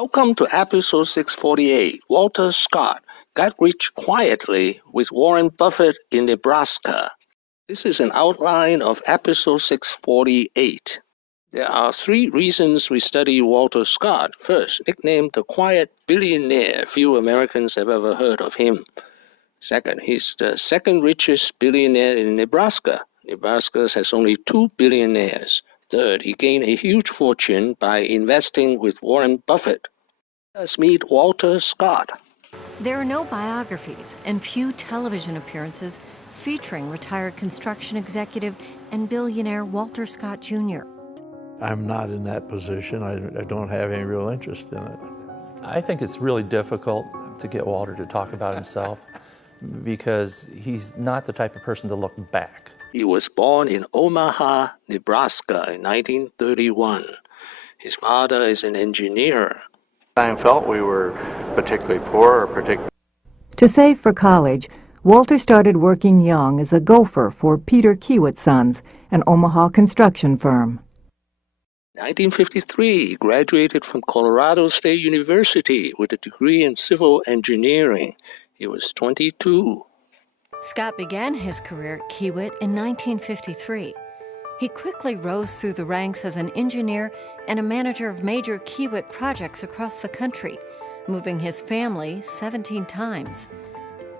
Welcome to episode 648. Walter Scott got rich quietly with Warren Buffett in Nebraska. This is an outline of episode 648. There are three reasons we study Walter Scott. First, nicknamed the Quiet Billionaire. Few Americans have ever heard of him. Second, he's the second richest billionaire in Nebraska. Nebraska has only 2 billionaires. Third, he gained a huge fortune by investing with Warren Buffett. Let's meet Walter Scott. There are no biographies and few television appearances featuring retired construction executive and billionaire Walter Scott Jr. I'm not in that position. I don't have any real interest in it. I think it's really difficult to get Walter to talk about himself because he's not the type of person to look back. He was born in Omaha, Nebraska in 1931. His father is an engineer. I felt we were particularly poor or particularly... To save for college, Walter started working young as a gopher for Peter Kiewit Sons, an Omaha construction firm. In 1953, he graduated from Colorado State University with a degree in civil engineering. He was 22. Scott began his career at Kiewit in 1953. He quickly rose through the ranks as an engineer and a manager of major Kiewit projects across the country, moving his family 17 times.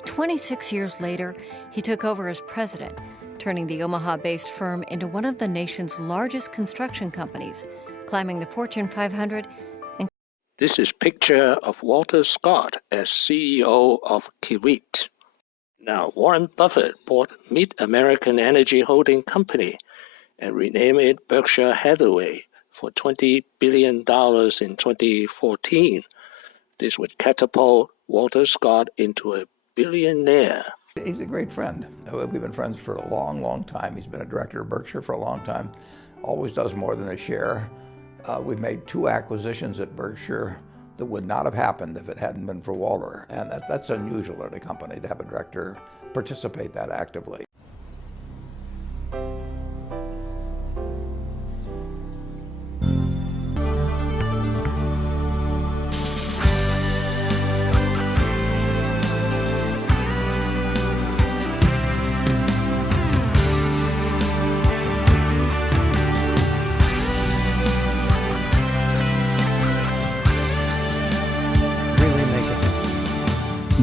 26 years later, he took over as president, turning the Omaha-based firm into one of the nation's largest construction companies, climbing the Fortune 500 and... This is a picture of Walter Scott as CEO of Kiewit. Now, Warren Buffett bought Mid-American Energy Holding Company and renamed it Berkshire Hathaway for $20 billion in 2014. This would catapult Walter Scott into a billionaire. He's a great friend. We've been friends for a long, long time. He's been a director of Berkshire for a long time. Always does more than a share. We've made 2 acquisitions at Berkshire that would not have happened if it hadn't been for Walter. And that's unusual at a company to have a director participate that actively.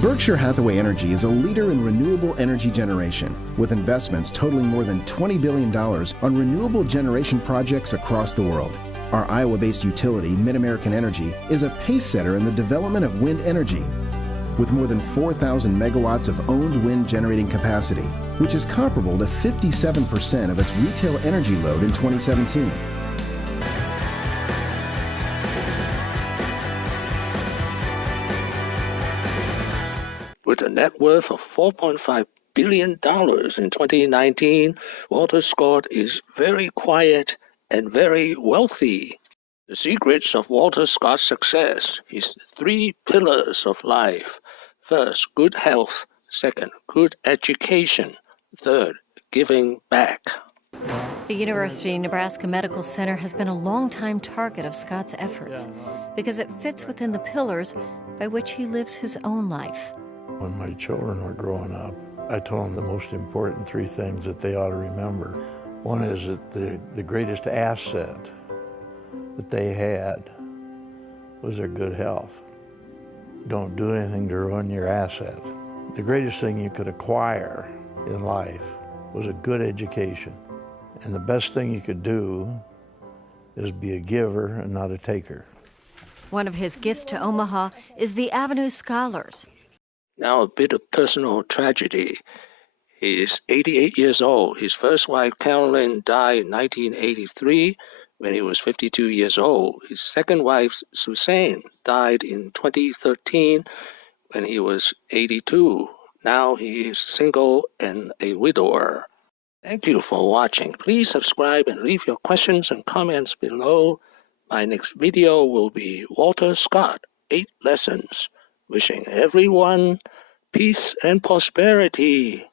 Berkshire Hathaway Energy is a leader in renewable energy generation, with investments totaling more than $20 billion on renewable generation projects across the world. Our Iowa-based utility, Mid-American Energy, is a pacesetter in the development of wind energy, with more than 4,000 megawatts of owned wind generating capacity, which is comparable to 57% of its retail energy load in 2017. With a net worth of $4.5 billion in 2019, Walter Scott is very quiet and very wealthy. The secrets of Walter Scott's success, his 3 pillars of life. First, good health. Second, good education. Third, giving back. The University of Nebraska Medical Center has been a longtime target of Scott's efforts because it fits within the pillars by which he lives his own life. When my children were growing up, I told them the most important 3 things that they ought to remember. One is that the greatest asset that they had was their good health. Don't do anything to ruin your asset. The greatest thing you could acquire in life was a good education. And the best thing you could do is be a giver and not a taker. One of his gifts to Omaha is the Avenue Scholars. Now a bit of personal tragedy. He is 88 years old. His first wife, Carolyn, died in 1983 when he was 52 years old. His second wife, Suzanne, died in 2013 when he was 82. Now he is single and a widower. Thank you for watching. Please subscribe and leave your questions and comments below. My next video will be Walter Scott, 8 lessons. Wishing everyone peace and prosperity.